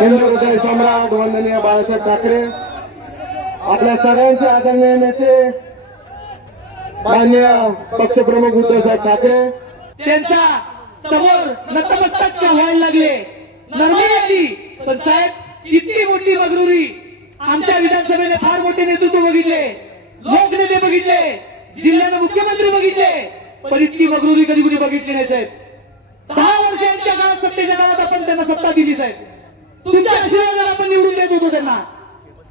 हिंदू हृदय सम्राट वंदनीय बाळासाहेब ठाकरे आपल्या सगळ्यांचे आदरणीय नेते मान्य पक्षप्रमुख उद्धवसाहेब ठाकरे. त्यांचा समोर नतमस्तक व्हायला लागले? नरमी आली. पण साहेब इतकी मोठी मगरुरी आमच्या विधानसभेने फार मोठे नेतृत्व बघितले. लोकनेते बघितले. जिल्ह्याने मुख्यमंत्री बघितले. पण इतकी मगरुरी कधी कुणी बघितली नाही साहेब. दहा वर्षांच्या काळात सत्तेच्या काळात आपण त्यांना सत्ता दिली साहेब. तुमच्या आशीर्वादाने आपण निवडून देत होतो त्यांना.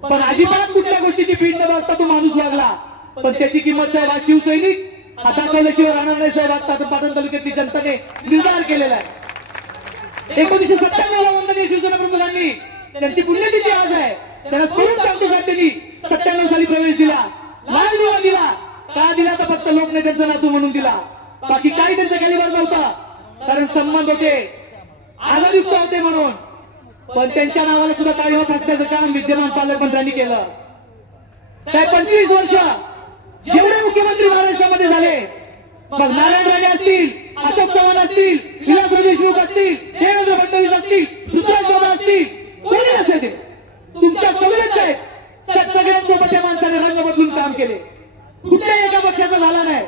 पण अजिबात कुठल्या गोष्टीची पीठ न बघता तो माणूस वागला. पण त्याची किंमत साहेब आज शिवसैनिक आता दाखवल्याशिवाय राहणार नाही साहेब आता पाटण तालुक्यातली जनतेने निर्धार केलेला आहे. एकोणीशे सत्त्याण्णव ला वंदनीय शिवसेना प्रमुखांनी त्यांची पुण्यतिथी आज आहे. त्यांना स्मरून सांगतो साहेब त्यांनी सत्त्याण्णव साली प्रवेश दिला. लाल दिवा दिला. का दिला तर फक्त लोकनेत्यांचा नातू म्हणून दिला. बाकी काही त्यांचा कॅलिबर नव्हता. कारण संबंध होते. आजारयुक्त होते म्हणून. पण त्यांच्या नावाला सुद्धा काळीमा फासण्याचं काम विद्यमान पालकमंत्र्यांनी केलं. साहेब पंचवीस वर्ष जेवढे मुख्यमंत्री महाराष्ट्रामध्ये झाले मग नारायण राणे असतील अशोक चव्हाण असतील विलास देशमुख असतील देवेंद्र फडणवीस असतील पृथ्वीराज बाबा असतील कोणी असेल ते. तुमच्या सगळेच आहेत. त्या सगळ्यांसोबत त्या माणसाने रंग बदलून काम केले. कुठल्याही एका पक्षाचा झाला नाही.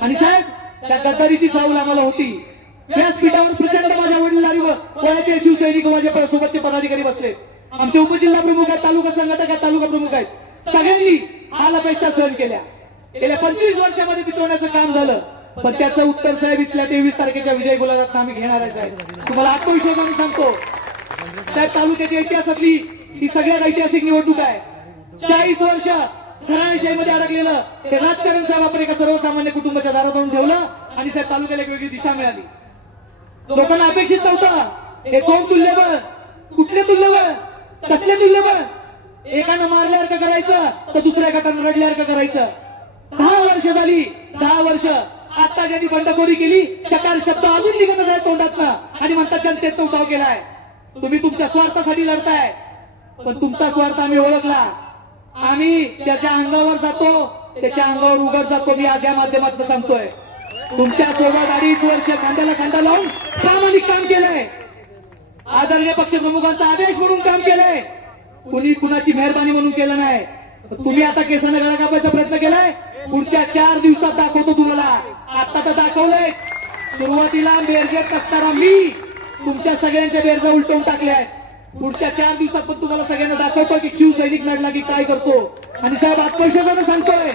आणि साहेब त्या गद्दारीची चावल आम्हाला होती. व्यासपीठावर प्रचंड माझ्या वडिलांवर कोणाचे शिवसैनिक माझ्या सोबतचे पदाधिकारी बसले. आमचे उपजिल्हा प्रमुख आहेत तालुका संघटक आहेत तालुका प्रमुख आहेत. सगळ्यांनी हा लपेष्टा सहन केल्या. गेल्या पंचवीस वर्षामध्ये पिचवण्याचं काम झालं. पण त्याचं उत्तर साहेब इथल्या तेवीस तारखेच्या विजय गुलाबात आम्ही घेणार आहे साहेब. तुम्हाला आत्मविश्वासाने सांगतो. साहेब तालुक्याच्या इतिहासातली ही सगळ्यात ऐतिहासिक निवडणूक आहे. चाळीस वर्ष घराणेशाहीमध्ये अडकलेलं ते राजकारण साहेब आपण एका सर्वसामान्य कुटुंबाच्या दारात आणून ठेवलं आणि साहेब तालुक्याला एक वेगळी दिशा मिळाली. लोकांना अपेक्षित नव्हतं. हे कोण तुल्यबळ? कुठले तुल्यबळ? कसले तुल्यबळ? एकानं मारल्यासारखं करायचं तर दुसऱ्या एकानं रडल्यासारखं करायचं. दहा वर्ष झाली दहा वर्ष. आता ज्यांनी बंडखोरी केली चकार शब्द अजून निघतच आहे तोंडातनं. आणि म्हणतात जनतेत उठाव केलाय तुम्ही तुमच्या स्वार्थासाठी लढताय. पण तुमचा स्वार्थ आम्ही ओळखला. आम्ही ज्याच्या अंगावर जातो त्याच्या अंगावर उघड जातो मी आज या माध्यमातून सांगतोय. तुमच्यासोबत अडीच वर्ष खांद्याला खांदा लावून प्रामाणिक काम केलंय. आदरणीय पक्ष प्रमुखांचा आदेश म्हणून काम केलंय. कुणी कुणाची मेहरबानी म्हणून केलं नाही. तुम्ही आता केसानं गळा कापायचा प्रयत्न केलाय? पुढच्या चार दिवसात दाखवतो तुम्हाला. आता तर दाखवलंयच. सुरुवातीला बेरजेत असताना मी तुमच्या सगळ्यांच्या बेरजा उलटवून टाकल्या आहेत पुढच्या चार दिवसात पण तुम्हाला सगळ्यांना दाखवतो की शिवसैनिक लढला की काय करतो. आणि साहेब आत्मविश्वासानं सांगतोय.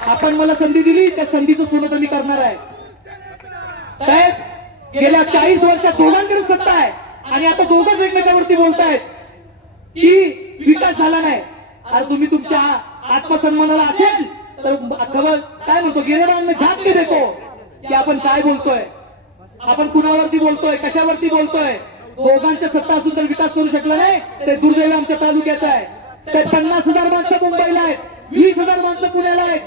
आपण मला संधी दिली त्या संधीचं सोनं तर मी करणार आहे. साहेब गेल्या चाळीस वर्षात दोघांकडे सत्ता आहे आणि आता दोघंच एकमेकांवरती बोलतायत. की विकास झाला नाही. अरे तुम्ही तुमच्या आत्मसन्मानाला असेल तर खबर काय म्हणतो गिरेबान झाक नाही देतो. की आपण काय बोलतोय? आपण कुणावरती बोलतोय? कशावरती बोलतोय? दोघांच्या सत्ता असून तर विकास करू शकला नाही ते दुर्दैव आमच्या तालुक्याचा आहे. साहेब पन्नास हजार माणसं मुंबईला आहेत वीस हजार माणसं पुण्याला आहेत.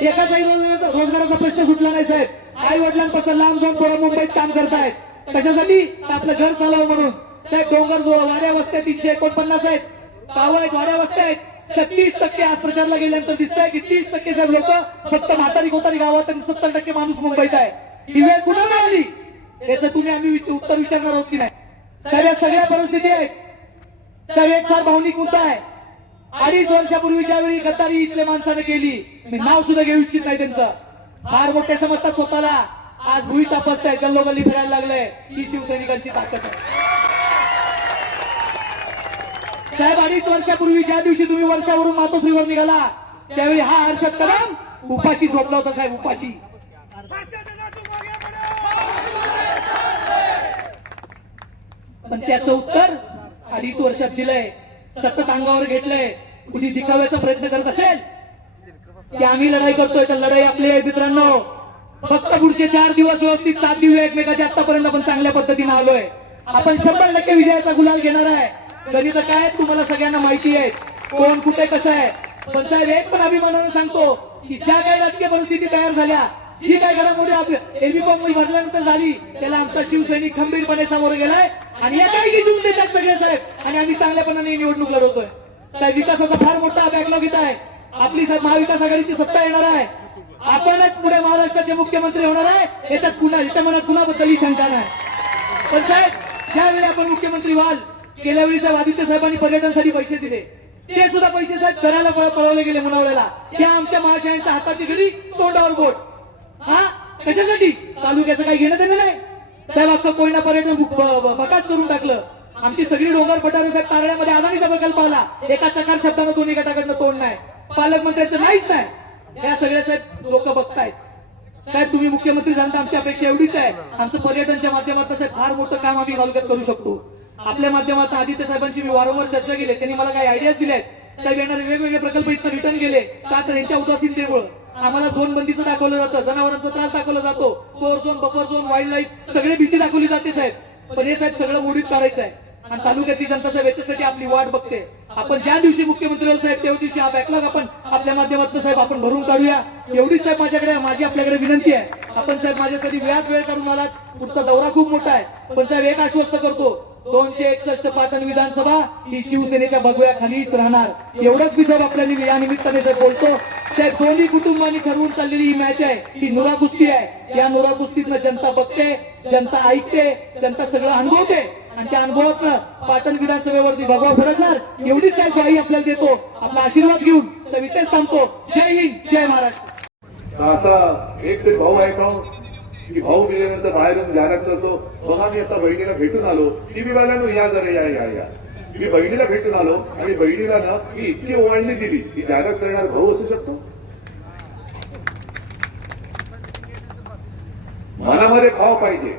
एकाच रोज- रोजगाराचा प्रश्न सुटला नाही साहेब. आई वडिलांपासून लांब जाऊन पुढे मुंबईत काम करतायत. कशासाठी? आपलं घर चालावं म्हणून. साहेब डोंगर जो वाड्या वस्त्या तीनशे एकोणपन्नास आहेत. गाव आहेत वाड्या वस्त्या आहेत. सत्तीस टक्के आज प्रचारला गेल्यानंतर दिसतंय की तीस टक्के साहेब लोक फक्त म्हातारी कोतारी गावात आणि सत्तर टक्के माणूस मुंबईत आहे. ही वेळ कुणा मिळाली? याचं तुम्ही आम्ही उत्तर विचारणार आहोत की नाही? साहेब या सगळ्या परिस्थिती आहेत. साहेब एक फार भावनिक मुद्दा आहे. अडीच वर्षापूर्वी ज्यावेळी गद्दारी इथल्या माणसाने केली मी नाव सुद्धा घेऊ इच्छित नाही त्यांचं. फार मोठे समजतात स्वतःला. आज भुई चापसतायत गल्लोगल्ली फिरायला लागलंय. ही शिवसैनिकांची ताकद आहे. साहेब अडीच वर्षापूर्वी ज्या दिवशी तुम्ही वर्षावरून मातोश्रीवर निघाला त्यावेळी हा हर्षद कदम उपाशी झोपला होता साहेब उपाशी. पण त्याचं उत्तर अडीच वर्षात दिलंय. सतत अंगावर घेतलंय. कुणी दिखाव्याचा प्रयत्न करत असेल? की आम्ही लढाई करतोय तर लढाई आपली आहे मित्रांनो. फक्त पुढचे चार दिवस व्यवस्थित सात दिवस एकमेकाच्या आतापर्यंत आपण चांगल्या पद्धतीने आलोय. आपण शंभर टक्के विजयाचा गुलाल घेणार आहे. गणित काय तुम्हाला सगळ्यांना माहिती आहे. कोण कुठे कसं आहे? पण साहेब एक पण अभिमानानं सांगतो की ज्या काही राजकीय परिस्थिती तयार झाल्या ही काय घडामोडी एबीकॉम भरल्यानंतर झाली. त्याला आमचा शिवसैनिक खंबीरपणे समोर गेलाय. आणि या काही जिंकून देतात सगळे साहेब. आणि आम्ही चांगल्यापणाने निवडणूक लढवतोय. साहेब विकासाचा फार मोठा बॅकलॉग इथं आहे. आपली साहेब महाविकास आघाडीची सत्ता येणार आहे. आपणच पुढे महाराष्ट्राचे मुख्यमंत्री होणार आहे. याच्यात कुणा याच्या मनात कुणाबद्दलही शंका नाही. पण साहेब ज्यावेळी आपण मुख्यमंत्री व्हाल गेल्या वेळी साहेब आदित्य साहेबांनी पर्यटनसाठी पैसे दिले. ते सुद्धा पैसे साहेब करायला पळवले गेले मुनावळ्याला त्या आमच्या महाशयांच्या हाताची घरी तोंडावर बोट हा? कशासाठी? तालुक्याचं काही घेणं देणं नाही? साहेब अख्खा कोयना पर्यटन ब- बकाच करून टाकलं. आमची सगळी डोंगर पठारे साहेब तारड्यामध्ये अदानीचा प्रकल्प आला. एका चकार शब्दानं दोन्ही गटाकडनं तोंड नाही. पालकमंत्र्यांचं नाहीच नाही. या सगळ्या साहेब लोक बघतायत. साहेब तुम्ही मुख्यमंत्री झाला तर आमची अपेक्षा एवढीच आहे. आमचं पर्यटनच्या माध्यमातून साहेब फार मोठं काम आम्ही तालुक्यात करू शकतो. आपल्या माध्यमातून आदित्य साहेबांशी मी वारंवार चर्चा केली. त्यांनी मला काही आयडियाज दिल्या साहेब येणारे वेगवेगळे प्रकल्प इथं रिटर्न गेले का तर यांच्या उदासीनतेमुळे. आम्हाला झोन बंदीचं दाखवलं जातं जनावरांचा त्रास दाखवला जातो. Core zone buffer zone wildlife सगळे भीती दाखवली जाते साहेब. पण हे साहेब सगळं मोडीत काढायचं आहे आणि तालुक्यातील जनता साहेब याच्यासाठी आपली वाट बघते. आपण ज्या दिवशी मुख्यमंत्री साहेब त्या दिवशी हा बॅकलॉग आपण आपल्या माध्यमातून साहेब आपण भरून काढूया. एवढीच साहेब माझ्याकडे माझी आपल्याकडे विनंती आहे. आपण साहेब माझ्यासाठी वेळात वेळ काढून आलात. पुढचा दौरा खूप मोठा आहे. पण साहेब एक आश्वस्त करतो दोनशे एकसष्ट पाटण विधानसभा ही शिवसेनेच्या भगव्याखालीच राहणार. एवढंच मी साहेब आपल्याला या निमित्ताने साहेब बोलतो. साहेब दोन्ही कुटुंबांनी ठरवून चाललेली ही मॅच आहे. ही नुरा कुस्ती आहे. या नुरा कुस्तीतनं जनता बघते जनता ऐकते जनता सगळं अनुभवते. आणि त्या अनुभवातनं पाटण विधानसभेवरती भगवा फरकणार एवढीच साहेब ग्वाही आपल्याला देतो. आपला आशीर्वाद घेऊन सवितेच सांगतो थांबतो. जय हिंद जय महाराष्ट्र. असा एक तरी भाऊ आहे का हो? की भाऊ गेल्यानंतर बाहेरून जाहिरात करतो बघा मी आता बहिणीला भेटून आलो. टीव्ही वाल्यानो या जरा या या या. मी बहिणीला भेटून आलो आणि बहिणीला ना मी इतकी ओळणी दिली. की जाहिरात करणार भाऊ असू शकतो? मनामध्ये भाव पाहिजे.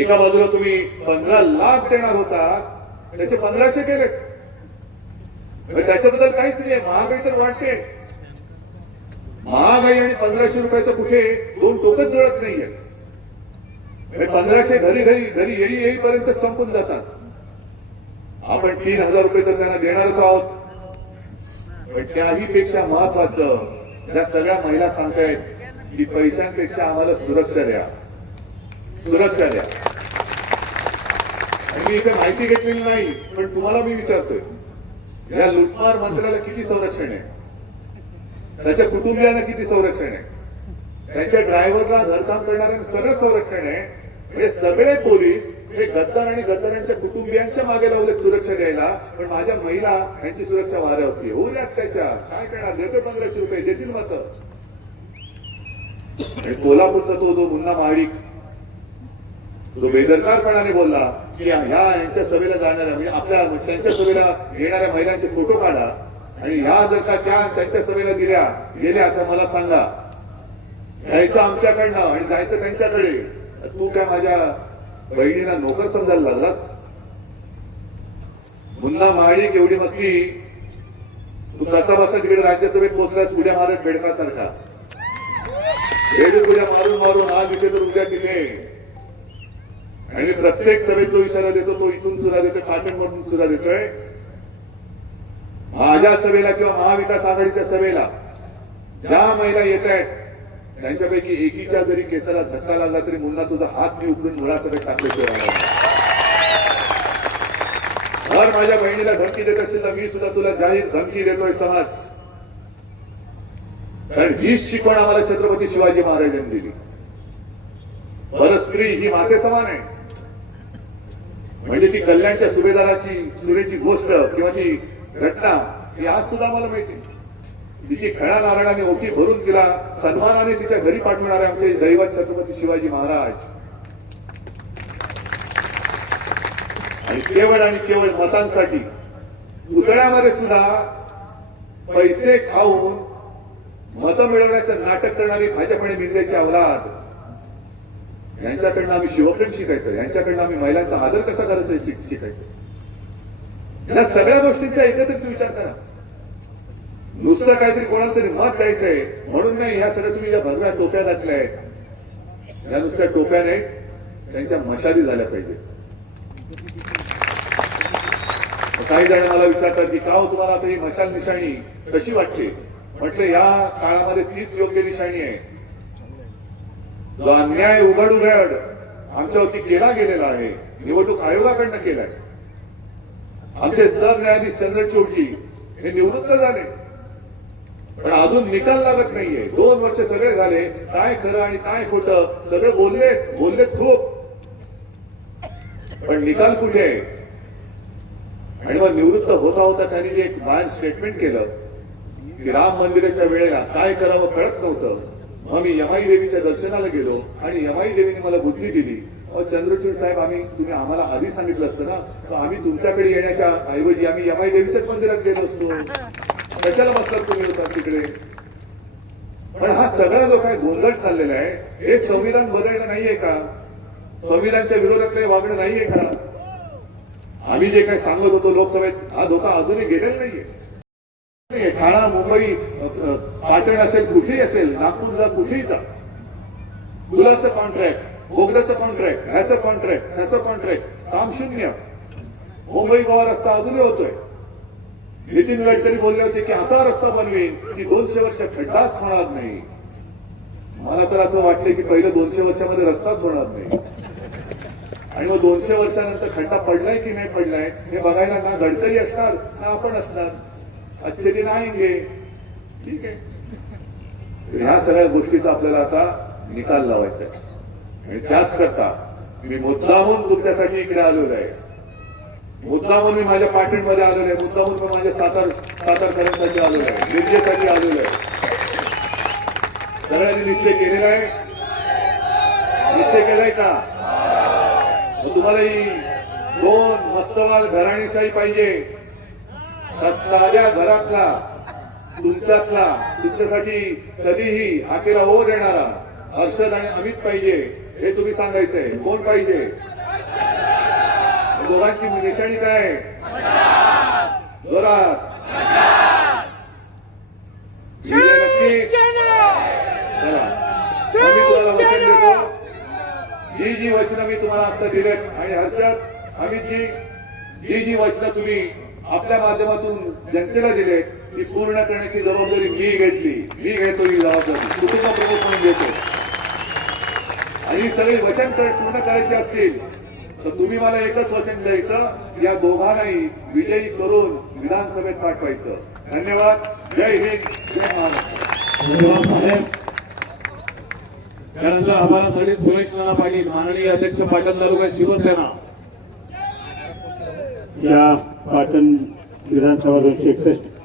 एका बाजूला तुम्ही पंधरा लाख देणार होता त्याचे पंधराशे केले त्याच्याबद्दल काहीच नाही महागाई तर वाटते महागाई आणि पंधराशे रुपयाचं कुठे दोन टोकच जुळत नाहीये. म्हणजे पंधराशे घरी घरी घरी येई येईपर्यंत संपून जातात. आपण तीन हजार रुपये तर त्यांना देणारच आहोत. पण त्याही पेक्षा महत्वाचं त्या सगळ्या महिला सांगतायत की पैशांपेक्षा आम्हाला सुरक्षा द्या. सुरक्षा द्या. आणि मी इथे माहिती घेतलेली नाही पण तुम्हाला मी विचारतोय. या लुटमार मंत्र्याला किती संरक्षण आहे? त्याच्या कुटुंबियांना किती संरक्षण आहे? त्यांच्या ड्रायव्हरला घरकाम करणाऱ्यांना सगळं संरक्षण आहे. म्हणजे सगळे पोलीस हे गद्दार आणि गद्दारांच्या कुटुंबियांच्या मागे लावले सुरक्षा द्यायला पण माझ्या महिला यांची सुरक्षा वाऱ्यावरती होऊ द्या त्याच्या काय करणार? देतो पंधराशे रुपये. देतील मत. आणि कोल्हापूरचा तो जो मुन्ना महाडिक जो बेदरकारपणाने बोलला की ह्या यांच्या सभेला जाणाऱ्या म्हणजे आपल्या त्यांच्या सभेला येणाऱ्या महिलांचे फोटो काढा आणि ह्या जर का त्या त्यांच्या सभेला दिल्या गेल्या तर मला सांगा. घ्यायचं आमच्याकडनं आणि जायचं त्यांच्याकडे. तू काय माझ्या बहिणीला नोकर समजायला लागलास? मुन्ना माळी एवढी मस्ती. तू कसा बसा तिकडे राज्यसभेत पोहोचलास उद्या मारत बेडकासारखा. बेडूक तुझ्या मारून मारून आज इथे तर उद्या तिथे. आणि प्रत्येक सभेत जो इशारा देतो तो इथून सुद्धा देतोय पाटणमधून सुद्धा देतोय. माझ्या सभेला किंवा महाविकास आघाडीच्या सभेला ज्या महिला येत आहेत त्यांच्यापैकी एकीच्या जरी केसाला धक्का लागला तरी मुन्ना तुझा हात मी उकडून मुळासकट टाकल्याशिवाय जर माझ्या बहिणीला धमकी देत असेल तर मी सुद्धा तुला जाहीर धमकी देतोय समाज. कारण हीच शिकवण आम्हाला छत्रपती शिवाजी महाराजांनी दिली. परस्त्री ही माते समान आहे. म्हणजे ती कल्याणच्या सुभेदाराची सुरेची गोष्ट किंवा ती घटना ही आज सुद्धा मला माहिती तिची खळ्या नारळाने ओटी भरून तिला सन्मानाने तिच्या घरी पाठवणारे आमचे दैवत छत्रपती शिवाजी महाराज. आणि केवळ आणि केवळ मतांसाठी पुतळ्यामध्ये सुद्धा पैसे खाऊन मतं मिळवण्याचं नाटक करणारी भाजप आणि मिंद्याची अवलाद. यांच्याकडनं आम्ही शिवप्रेम शिकायचं यांच्याकडनं आम्ही महिलांचा आदर कसा करायचा शिकायचं. या सगळ्या गोष्टींचा एकत्रित विचार करा. नुसतं काहीतरी कोणाला तरी मत द्यायचंय. म्हणून नाही ह्या सगळ्या तुम्ही ज्या भरल्या टोप्या घातल्या आहेत या नुसत्या टोप्या नाहीत त्यांच्या मशाली झाल्या पाहिजे. काही जण मला विचारतात की का हो तुम्हाला आता ही मशाल निशाणी कशी वाटते म्हटलं या काळामध्ये तीच योग्य निशाणी आहे. जो अन्याय उघड उघड आमच्यावरती केला गेलेला आहे निवडणूक आयोगाकडनं केलाय. आमचे सरन्यायाधीश चंद्रचूडजी हे निवृत्त झाले. पण अजून निकाल लागत नाहीये. दोन वर्ष सगळे झाले. काय खरं आणि काय खोटं? सगळे बोलले बोललेत खूप. पण निकाल कुठे आहे? आणि मग निवृत्त होता होता त्यांनी जे एक बाहेर स्टेटमेंट केलं की राम मंदिराच्या वेळेला काय करावं कळत नव्हतं. मग मी यमाई देवीच्या दर्शनाला गेलो आणि यमाई देवीने मला बुद्धी दिली. चंद्रचूड साहेब आम्ही तुम्ही आम्हाला आधी सांगितलं असतं ना तर आम्ही तुमच्याकडे येण्याच्या ऐवजी आम्ही यमाई देवीच्याच मंदिरात गेलो असतो. कशाला बसलात तुम्ही होता तिकडे पण हा सगळा जो काय गोंधळ चाललेला आहे हे संविधान बदललं नाहीये का? संविधानच्या काही वागणं नाहीये का? आम्ही जे काही सांगत होतो लोकसभेत हा धोका अजूनही गेलेला नाहीये. ठाणा मुंबई पाटण असेल कुठेही असेल नागपूर जा कुठेही जा. पुलाचं कॉन्ट्रॅक्ट बोगद्याचं कॉन्ट्रॅक्ट ह्याचा कॉन्ट्रॅक्ट त्याचा कॉन्ट्रॅक्ट काम शून्य. मुंबई गोवा रस्ता अजूनही होतोय. नितीन गडकरी बोलले होते की असा रस्ता बनवेन की दोनशे वर्ष खड्डाच होणार नाही. मला तर असं वाटतं की पहिले दोनशे वर्षामध्ये रस्ताच होणार नाही. आणि मग दोनशे वर्षानंतर खड्डा पडलाय की नाही पडलाय हे बघायला ना गडकरी असणार ना आपण असणार. अच्छे दिन आएंगे ठीक आहे. ह्या सगळ्या गोष्टीचा आपल्याला आता निकाल लावायचा आहे. आणि त्याच करता मी मुद्दामून तुमच्यासाठी इकडे आलेलो आहे. मुद्दामून मी माझ्या पाटणमध्ये आलेलो आहे. मुद्दामून मी माझ्या सातार सातारकरांसाठी आलेलो आहे. निर्जेसाठी आलेलो आहे. सगळ्यांनी निश्चय केलेला आहे? निश्चय केलाय का? मग तुम्हाला ही दोन मस्तवाल घराणीशाही पाहिजे. साध्या घरातला तुमच्यातला तुमच्यासाठी कधीही हाकेला हो देणारा हर्षद आणि अमित पाहिजे. हे तुम्ही सांगायचंय. कोण पाहिजे? दोघांची निशाणी काय? जोरात जी जी वचनं मी तुम्हाला आता दिलेत. आणि हर्षद अमितजी जी जी वचनं तुम्ही आपल्या माध्यमातून जनतेला दिलेत ती पूर्ण करण्याची जबाबदारी मी घेतली. मी घेतो ही जबाबदारी. कुटुंब प्रमुख म्हणून घेतो. आणि ही सगळी वचन कर- पूर्ण करायची असतील तर तुम्ही मला एकच वचन द्यायचं या दोघांनाही विजयी करून विधानसभेत पाठवायचं. धन्यवाद. जय हिंद. जय महाराष्ट्र. त्यानंतर आम्हालासाठी सुरेश नाना पाटील माननीय अध्यक्ष पाटण तालुका शिवसेना. या पाटण विधानसभा दोनशे एकसष्ट.